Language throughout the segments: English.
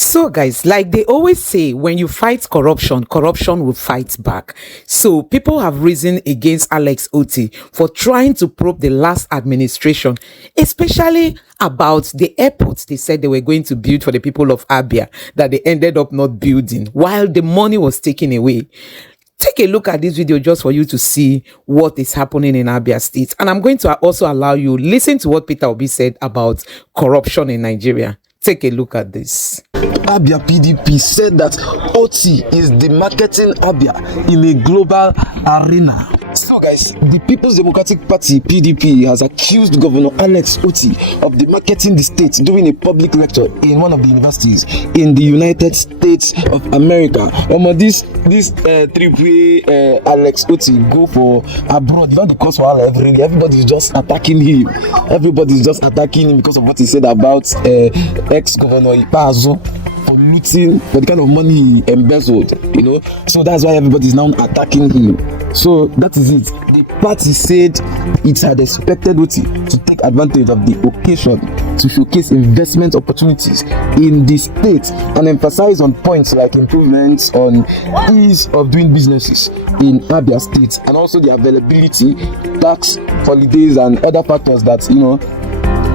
So, guys, like they always say, when you fight corruption, corruption will fight back. So, people have risen against Alex Otti for trying to probe the last administration, especially about the airport they said they were going to build for the people of Abiia that they ended up not building while the money was taken away. Take a look at this video just for you to see what is happening in Abiia State. And I'm going to also allow you listen to what Peter Obi said about corruption in Nigeria. Take a look at this. Abiia PDP said that Otti is demarketing Abiia in a global arena. So guys, the People's Democratic Party PDP has accused Governor Alex Otti of demarketing the state during a public lecture in one of the universities in the United States of America. This trip where Alex Otti go for abroad, not because for all everybody's just attacking him. Everybody's just attacking him because of what he said about ex-governor Ipazo for the kind of money he embezzled, so that's why everybody is now attacking him. So that is it. The party said it had expected Otti to take advantage of the occasion to showcase investment opportunities in the state and emphasize on points like improvements on ease of doing businesses in Abiia State and also the availability, tax holidays and other factors that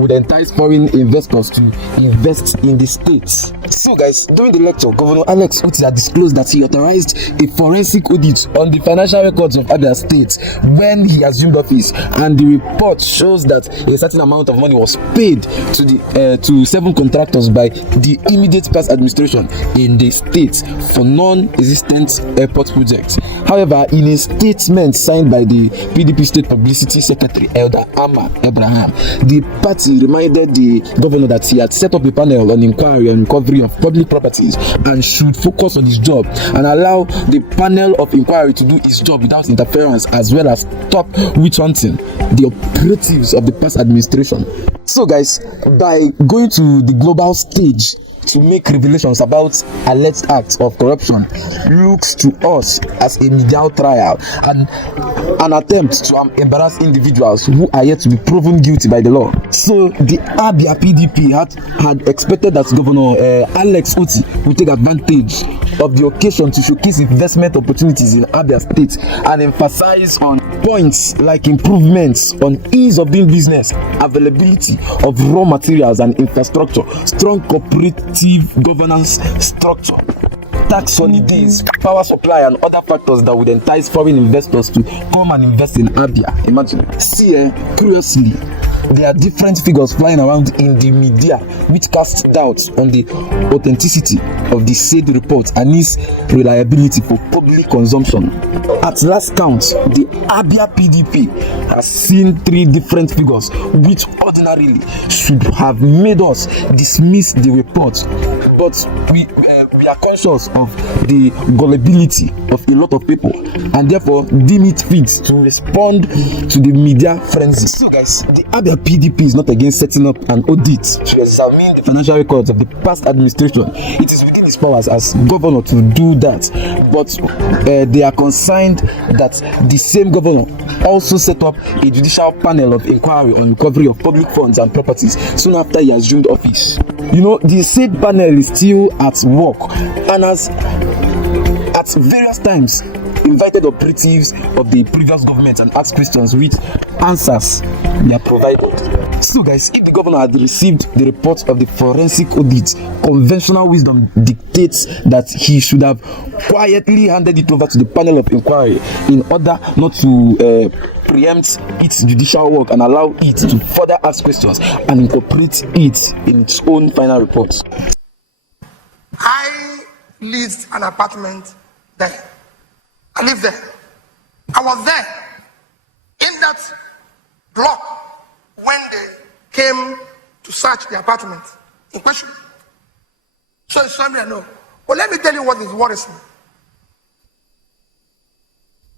would entice foreign investors to invest in the states. So guys, during the lecture, Governor Alex Otti had disclosed that he authorized a forensic audit on the financial records of Abiia State when he assumed office, and the report shows that a certain amount of money was paid to 7 contractors by the immediate past administration in the state for non-existent airport projects. However, in a statement signed by the PDP State Publicity Secretary Elder Amma Abraham, the party reminded the governor that he had set up a panel on inquiry and recovery of public properties and should focus on his job and allow the panel of inquiry to do its job without interference, as well as stop witch hunting the operatives of the past administration. So guys, by going to the global stage to make revelations about alleged acts of corruption looks to us as a media trial and an attempt to embarrass individuals who are yet to be proven guilty by the law. So the Abiia PDP had expected that Governor Alex Otti would take advantage of the occasion to showcase investment opportunities in Abiia State and emphasize on points like improvements on ease of doing business, availability of raw materials and infrastructure, strong cooperative governance structure, tax holidays, power supply and other factors that would entice foreign investors to come and invest in Abiia. Imagine. See, curiously, there are different figures flying around in the media which cast doubts on the authenticity of the said report and its reliability for public consumption. At last count, the Abiia PDP has seen 3 different figures which ordinarily should have made us dismiss the report, but we are conscious of the gullibility of a lot of people and therefore deem it fit to respond to the media frenzy. So guys, the Abiia PDP is not against setting up an audit to examine the financial records of the past administration. It is within his powers as governor to do that, but they are concerned that the same governor also set up a judicial panel of inquiry on recovery of public funds and properties soon after he assumed office. The said panel is still at work and has at various times invited operatives of the previous government and asked questions with answers they are provided. So guys, if the governor had received the report of the forensic audit, conventional wisdom dictates that he should have quietly handed it over to the panel of inquiry in order not to preempt its judicial work and allow it to further ask questions and incorporate it in its own final report. I leased an apartment there. I lived there. I was there in that block when they came to search the apartment in question. So it's something I know. But let me tell you what is worrisome.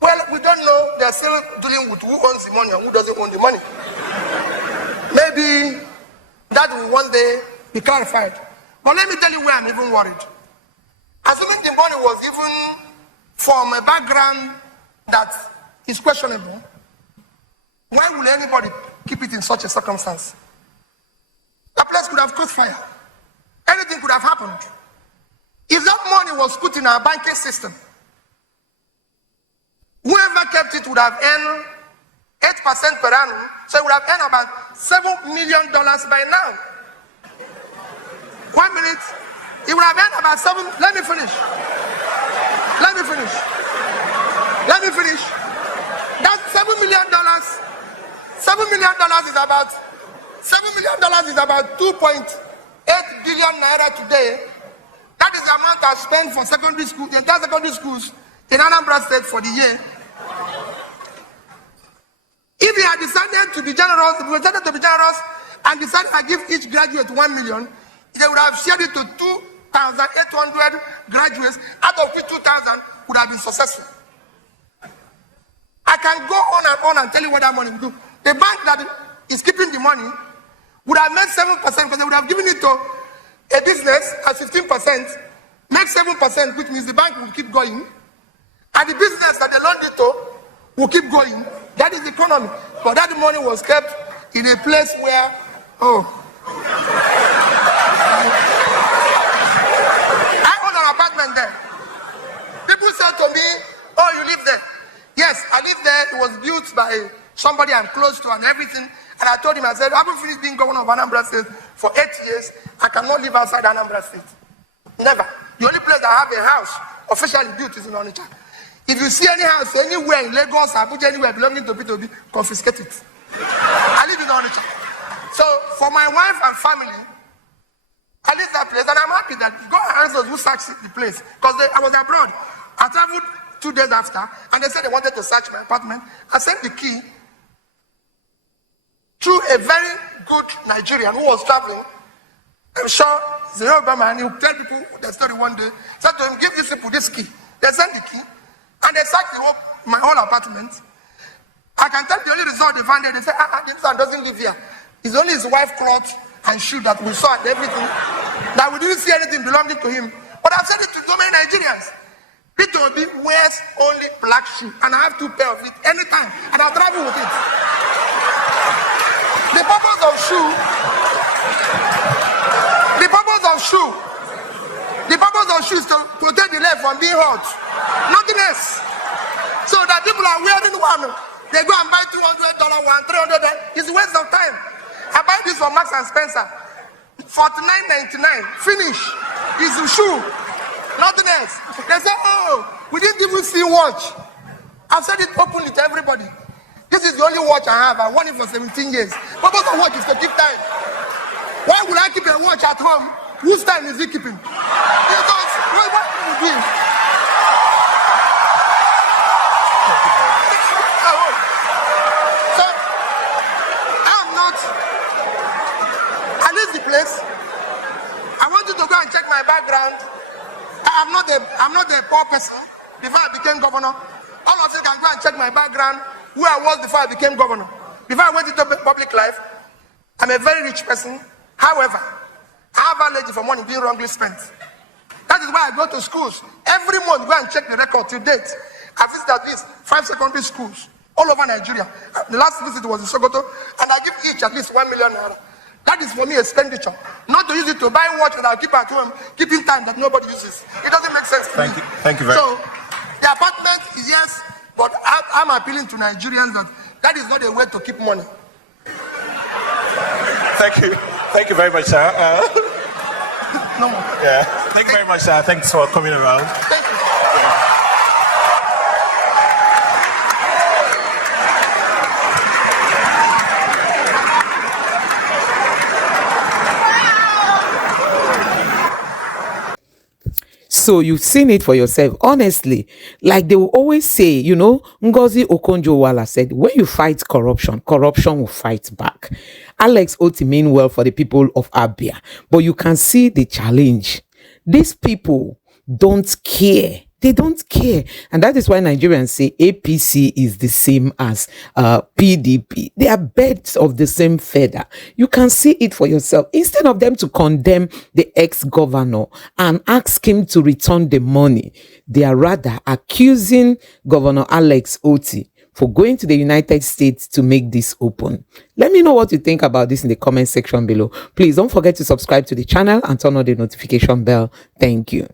Well, we don't know. They're still dealing with who owns the money and who doesn't own the money. Maybe that will one day be clarified. But let me tell you where I'm even worried. Assuming the money was even from a background that is questionable, why will anybody keep it in such a circumstance? The place could have caught fire. Anything could have happened. was put in our banking system. Whoever kept it would have earned 8% per annum, so it would have earned about $7 million by now. 1 minute, it would have earned about let me finish. That's $7 million. $7 million is about 2.8 billion naira today. That is the amount I spent for secondary school, the entire secondary schools in Anambra State for the year. If we had decided to be generous, and decided to give each graduate 1 million, they would have shared it to 2,800 graduates, out of which 2,000 would have been successful. I can go on and tell you what that money will do. The bank that is keeping the money would have made 7% because they would have given it to a business at 15%, make 7%, which means the bank will keep going, and the business that they loaned it to will keep going. That is the economy. But that money was kept in a place where, I own an apartment there. People said to me, oh, you live there. Yes, I live there. It was built by somebody I'm close to and everything. And I told him, I said, I haven't finished being governor of Anambra State for 8 years. I cannot live outside Anambra State. Never. The only place I have a house officially built is in Onitsha. If you see any house anywhere in Lagos, Abuja, anywhere belonging to P2B, confiscate it. I live in Onitsha. So for my wife and family, I live that place, and I'm happy that God answers who searched the place. Because I was abroad. I traveled 2 days after, and they said they wanted to search my apartment. I sent the key through a very good Nigerian who was traveling. I'm sure he's a Yoruba man. He will tell people the story one day. Said to him, give these people this key. They sent the key, and they searched my whole apartment. I can tell the only result they found there. They said, this man doesn't live here. It's only his wife's clothes and shoe that we saw and everything. That we didn't see anything belonging to him. But I've said it to so many Nigerians. P2B wears only black shoe, and I have 2 pairs of it anytime, and I'll travel with it. The purpose of shoe is to protect the leg from being hot. Nothing else. So that people are wearing one, they go and buy $200 one, $300. It's a waste of time. I buy this from Marks and Spencer, $49.99. Finish. It's a shoe. Nothing else. They say, oh, we didn't even see watch. I've said it openly to everybody. This is the only watch I have. I won it for 17 years. Purpose of watch is to keep time. Why would I keep a watch at home? Whose time is he keeping? Because what are you doing? So I'm not. I leave the place. I want you to go and check my background. I'm not a poor person. Before I became governor, all of you can go and check my background, who I was before I became governor. Before I went into public life, I'm a very rich person. However, I have allergy for money being wrongly spent. That is why I go to schools. Every month, go and check the record to date. I visit at least 5 secondary schools all over Nigeria. The last visit was in Sokoto, and I give each at least 1 million naira. That is for me expenditure. Not to use it to buy watch that I'll keep at home, keeping time that nobody uses. It doesn't make sense to me. Thank you very much. So, the apartment is yes, but I'm appealing to Nigerians that is not a way to keep money. Thank you. Thank you very much, sir. No more. Yeah. Thank you very much, sir. Thanks for coming around. Thank you. So you've seen it for yourself. Honestly, like they will always say, Ngozi Okonjo-Iweala said, when you fight corruption, corruption will fight back. Alex Otti mean well for the people of Abiia, but you can see the challenge. These people don't care. They don't care. And that is why Nigerians say APC is the same as PDP. They are birds of the same feather. You can see it for yourself. Instead of them to condemn the ex-governor and ask him to return the money, they are rather accusing Governor Alex Otti for going to the United States to make this open. Let me know what you think about this in the comment section below. Please don't forget to subscribe to the channel and turn on the notification bell. Thank you.